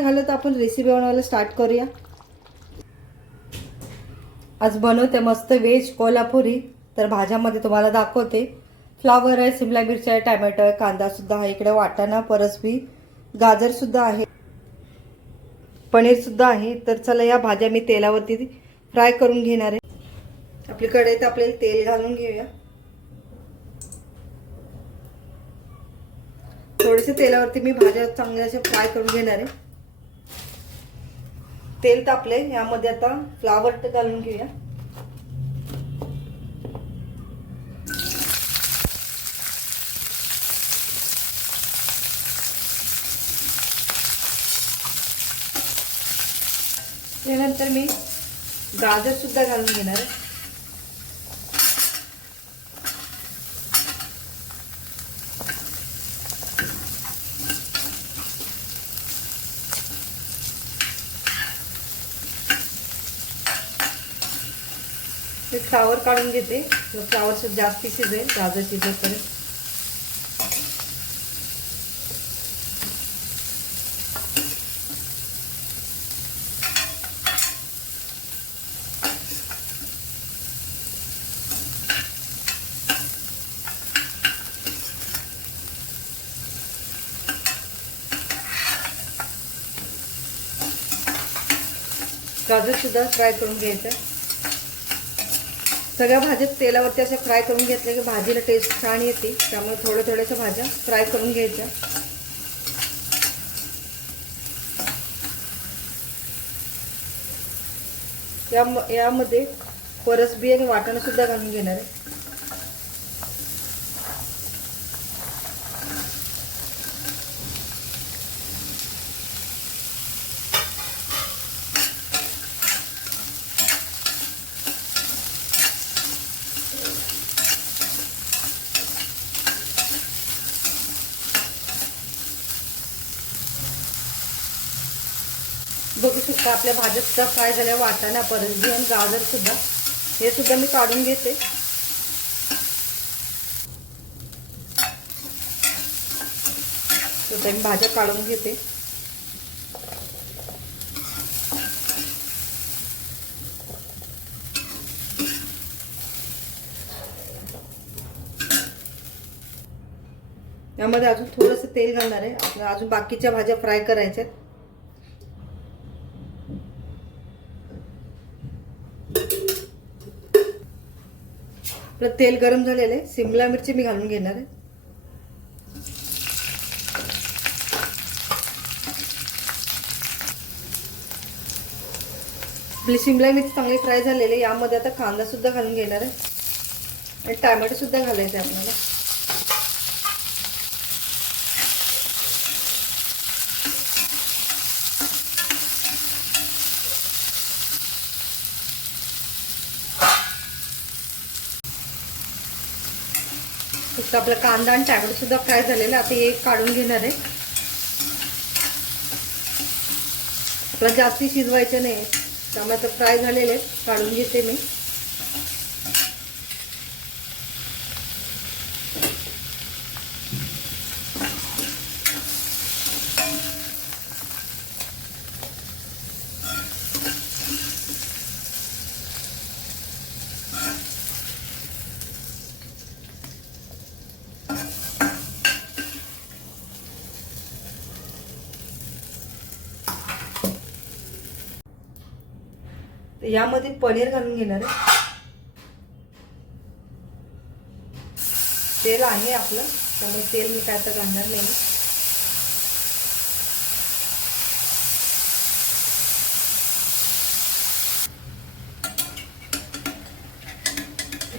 न घालत आपण रेसिपी बनवायला स्टार्ट करूया. आज बनवते मस्त व्हेज कोल्हापुरी तर भाज्यामध्ये तुम्हाला दाखवते. फ्लावर आहे शिमला मिरची आहे टॅमॅटो आहे कांदा सुद्धा आहे इकडे वाटाणा परसबी गाजर सुद्धा आहे. पनीर सुद्धा आहे तर चला या भाज्या मी तेलावरती फ्राय करून घेणार आहे. आपली कढईत आपल्याला तेल घालून घेऊया. थोडेसे तेलावरती मी भाज्या चांगल्या अशा फ्राय करून घेणार आहे. तेल तापले यामध्ये आता फ्लावर घालून घेऊया. त्यानंतर मी गाजर सुद्धा घालून घेणार आहे. फ्लावर काढून घेते. फ्लावर जास्ती शिजेल गाजर शिजेपर्यंत. गाजर सुद्धा फ्राय करून घ्यायचं. सगळ्या भाज्या तेलावरती अशा फ्राय करून घेतल्या की भाजीला टेस्ट छान येते. त्यामुळे थोड्या थोड्याशा भाज्या फ्राय करून घ्यायच्या. या यामध्ये परसबी आणि वाटाणा सुद्धा घालून घेणार आहे. बघू शकता आपल्या भाज्यासुद्धा फ्राय झाल्या वाटाणा परंजी आणि गाजर सुद्धा. हे सुद्धा मी काढून घेते. सुद्धा मी भाज्या काढून घेते. यामध्ये अजून थोडंसं तेल घालणार आहे. आपल्या अजून बाकीच्या भाज्या फ्राय करायच्या आहेत आपलं तेल गरम झालेलं आहे. सिमला मिरची मी घालून घेणार आहे. आपली शिमला मिरची चांगली फ्राय झालेली आहे. यामध्ये आता कांदा सुद्धा घालून घेणार आहे. आणि टॅमॅटो सुद्धा घालायचं आहे आपल्याला. तर आपला कांदा आणि टॅमॅटो सुद्धा फ्राय झालेला आता हे काढून घेणार आहे. आपला जास्ती शिजवायचं नाही त्यामुळे आता फ्राय झालेले काढून घेते मी. यामध्ये पनीर घालून घेणार आहे. तेल आहे आपलं त्यामुळे तेल मी काय तर घालणार नाही.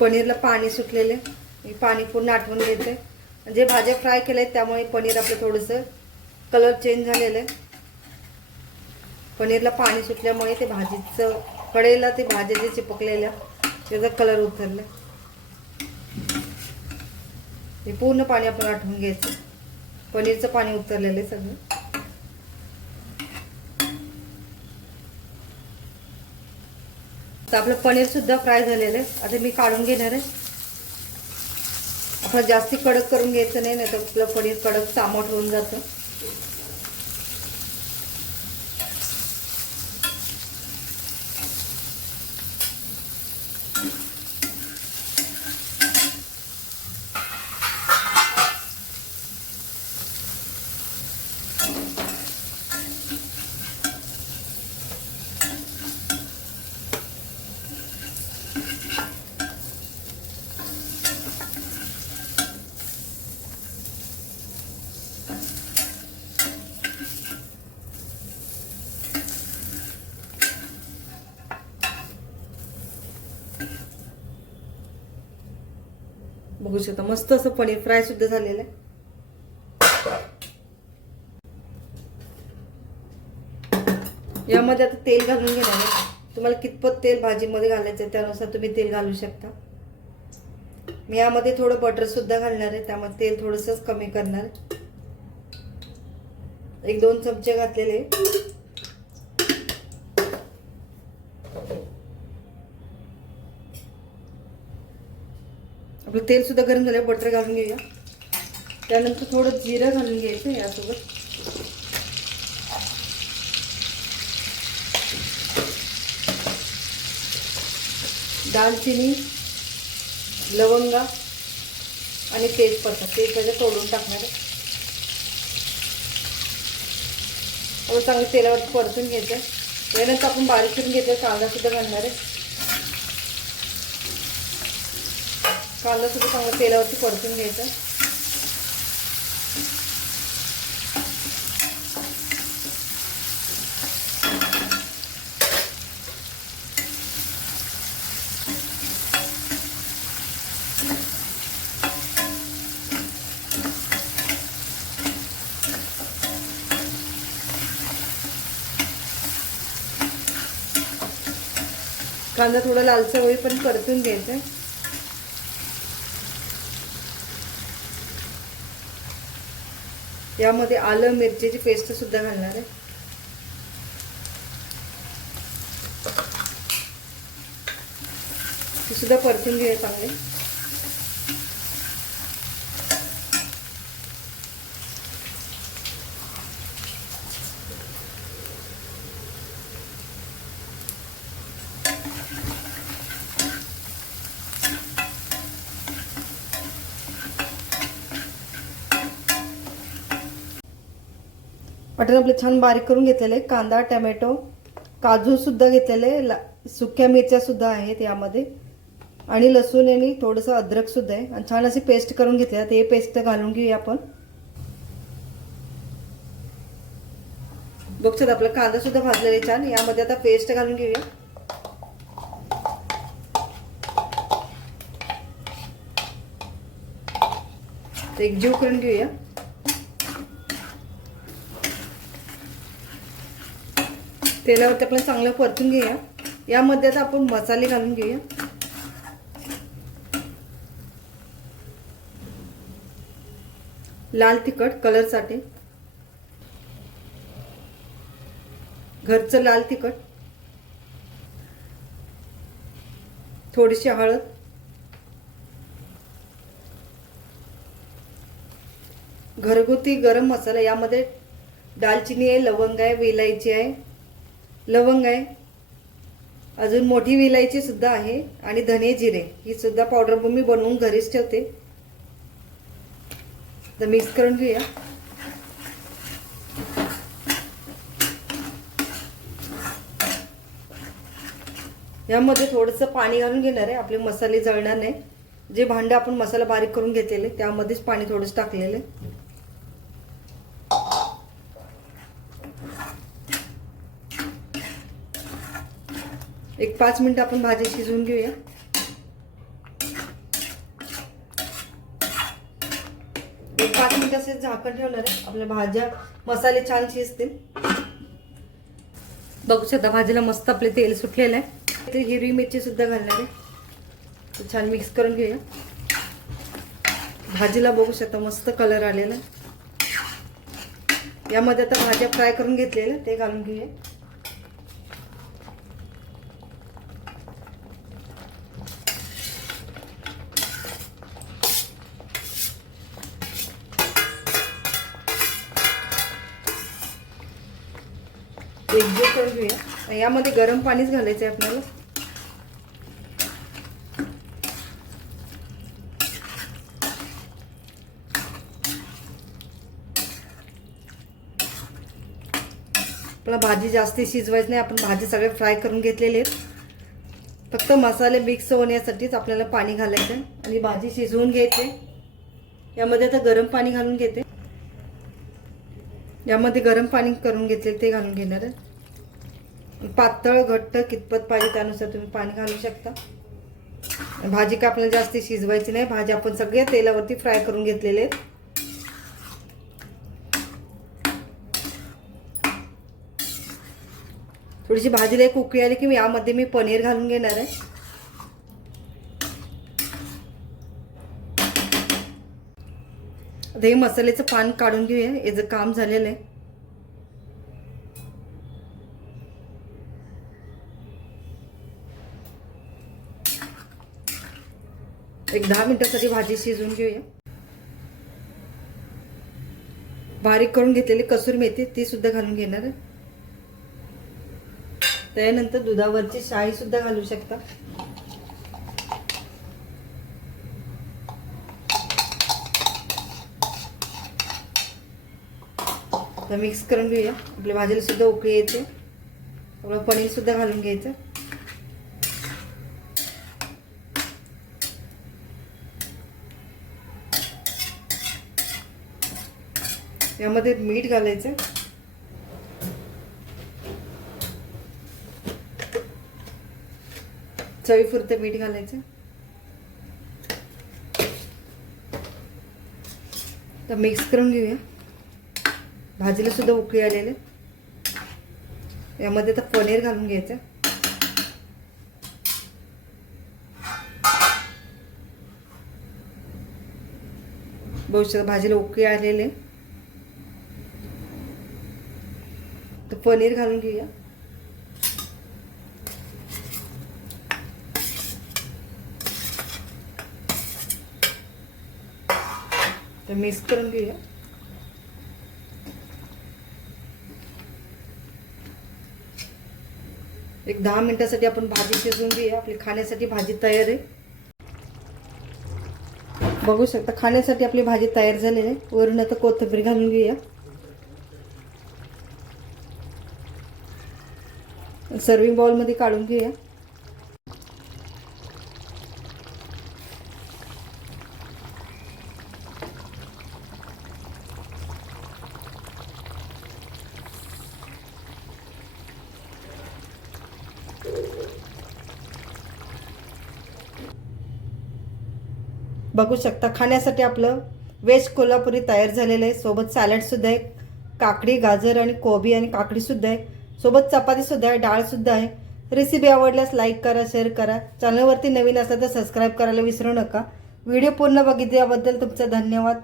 पनीरला पाणी सुटलेले मी पाणी पूर्ण आठवून घेते. जे भाज्या फ्राय केल्या त्यामुळे पनीर आपलं थोडंसं कलर चेंज झालेलं आहे. पनीरला पाणी सुटल्यामुळे ते भाजीचं कडेला ते भाज्या जे चिपकलेल्या त्याचा कलर उतरला. हे पूर्ण पाणी आपण आठवून घ्यायचं. पनीरचं पाणी उतरलेलं आहे सगळं. तर आपलं पनीर सुद्धा फ्राय झालेलं आहे. आता मी काढून घेणार आहे. आपल्याला जास्ती कडक करून घ्यायचं नाही नाही तर आपलं पनीर कडक चामट होऊन जातं. बघू शकता. मस्त असं पनीर फ्राय सुद्धा झालेलं आहे. यामध्ये आता तेल घालून घेणार आहे. तुम्हाला कितपत तेल भाजीमध्ये घालायचं आहे त्यानुसार तुम्ही तेल घालू शकता. मी यामध्ये थोडं बटर सुद्धा घालणार आहे. त्यामध्ये तेल थोडंसंच कमी करणार एक दोन चमचे घातलेले. आपलं तेलसुद्धा गरम झालं बटर घालून घेऊया. त्यानंतर थोडं जिरं घालून घ्यायचं यासोबत. दालचिनी लवंगा आणि तेजपत्ता. तेजपत्ता तोडून टाकणार आहे. थोडं चांगलं तेलावर परतून घ्यायचं त्यानंतर आपण बारीक करून घ्यायचं कांदा सुद्धा घालणार आहे. कांदा सुद्धा चांगला तेलावरती परतून घ्यायचा. कांदा थोडा लालसर होईपर्यंत परतून घ्यायचा. यामध्ये आलं मिरचीची पेस्ट सुद्धा घालणार आहे. ती सुद्धा परतून घे चांगली. मटण आपले छान बारीक करून घेतलेले कांदा टमॅटो काजू सुद्धा घेतलेले ला- सुक्या मिरच्या सुद्धा आहेत यामध्ये. आणि लसूण आणि थोडंसं अद्रक सुद्धा आहे. आणि छान अशी पेस्ट करून घेतली ते पेस्ट घालून घेऊया आपण. बघतात आपला कांदा सुद्धा भाजलेला आहे छान. यामध्ये आता पेस्ट घालून घेऊया. एक जीव करून घेऊया. तेलावरती आपण चांगलं परतून घेऊया. यामध्ये आता आपण मसाले घालून घेऊया. लाल तिखट कलरसाठी घरचं लाल तिखट. थोडीशी हळद. घरगुती गरम मसाला यामध्ये दालचिनी आहे लवंग आहे वेलायची आहे लवंग आहे. अजून मोठी विलायची सुद्धा आहे आणि धने जिरे ही सुद्धा पावडर मी बनवून घरीच ठेवते. तर मिक्स करून घेऊया. यामध्ये थोडंसं पाणी घालून घेणार आहे. आपले मसाले जळणार नाही. जे भांडं आपण मसाला बारीक करून घेतलेले त्यामध्येच पाणी थोडंसं टाकलेलं आहे. एक पाच मिनटं आपण भाजी शिजवून घेऊया. एक पाच मिनटं असे झाकण ठेवणार आहे. आपल्या भाज्या मसाले छान शिजतील. बघू शकता भाजीला मस्त आपले तेल सुटलेलं आहे. ते हिरवी मिरची सुद्धा घालणार आहे. छान मिक्स करून घेऊया. भाजीला बघू शकता मस्त कलर आलेला यामध्ये आता भाज्या फ्राय करून घेतलेल्या ते घालून घेऊया एकजीव करून घेऊया यामध्ये गरम पाणीच घालायचं आहे आपल्याला. आपला भाजी जास्ती शिजवायची नाही आपण भाजी सगळे फ्राय करून घेतलेले आहेत. फक्त मसाले मिक्स होण्यासाठीच आपल्याला पाणी घालायचं आहे आणि भाजी शिजवून घ्यायचे. यामध्ये आता गरम पाणी घालून घेते. यामध्ये गरम पाणी करून घेतले ते घालून घेणार आहे. पातळ घट्ट कितपत पाहिजे त्यानुसार तुम्ही पाणी घालू शकता. भाजी का आपल्याला जास्त शिजवायची नाही. भाजी आपण सगळ्या तेलावरती फ्राय करून घेतलेले आहेत. थोडीशी भाजीला एक उकळी आली की मी यामध्ये मी पनीर घालून घेणार आहे. आता हे मसाल्याचं पान काढून घेऊया. याचं काम झालेलं आहे. एक दहा मिनटासाठी भाजी शिजवून घेऊया. बारीक करून घेतलेली कसूर मेथी ती सुद्धा घालून घेणार आहे. त्यानंतर दुधावरची शाही सुद्धा घालू शकता. तर मिक्स करून घेऊया. आपल्या भाजीला सुद्धा उकळी येते. आपलं पनीर सुद्धा घालून घ्यायचं. यामध्ये मीठ घालायचं. चवीपुरतं मीठ घालायचं. तर मिक्स करून घेऊया. भाजीला सुद्धा उकळी आलेले. यामध्ये तर पनीर घालून घ्यायचं. बहुशः भाजीला उकळी आलेले. पनीर घालून घेऊया. तर मिक्स करून घेऊया. एक दहा मिनिटासाठी आपण भाजी शिजवून घेऊया. आपली खाण्यासाठी भाजी तयार आहे. बघू शकता खाण्यासाठी आपली भाजी तयार झालेली आहे. वरून आता कोथिंबीर घालून घेऊया. सर्विंग बाउलमध्ये काढून घेऊया. बघू शकता खाण्यासाठी आपलं वेज कोल्हापुरी तयार झालेलं आहे. सोबत सॅलडसुद्धा आहे. काकडी गाजर आणि कोबी आणि काकडीसुद्धा आहे. सोबत चपातीसुद्धा आहे डाळसुद्धा आहे. रेसिपी आवडल्यास लाईक करा शेअर करा. चॅनलवरती नवीन असेल तर सबस्क्राईब करायला विसरू नका. व्हिडिओ पूर्ण बघितल्याबद्दल तुमचा धन्यवाद.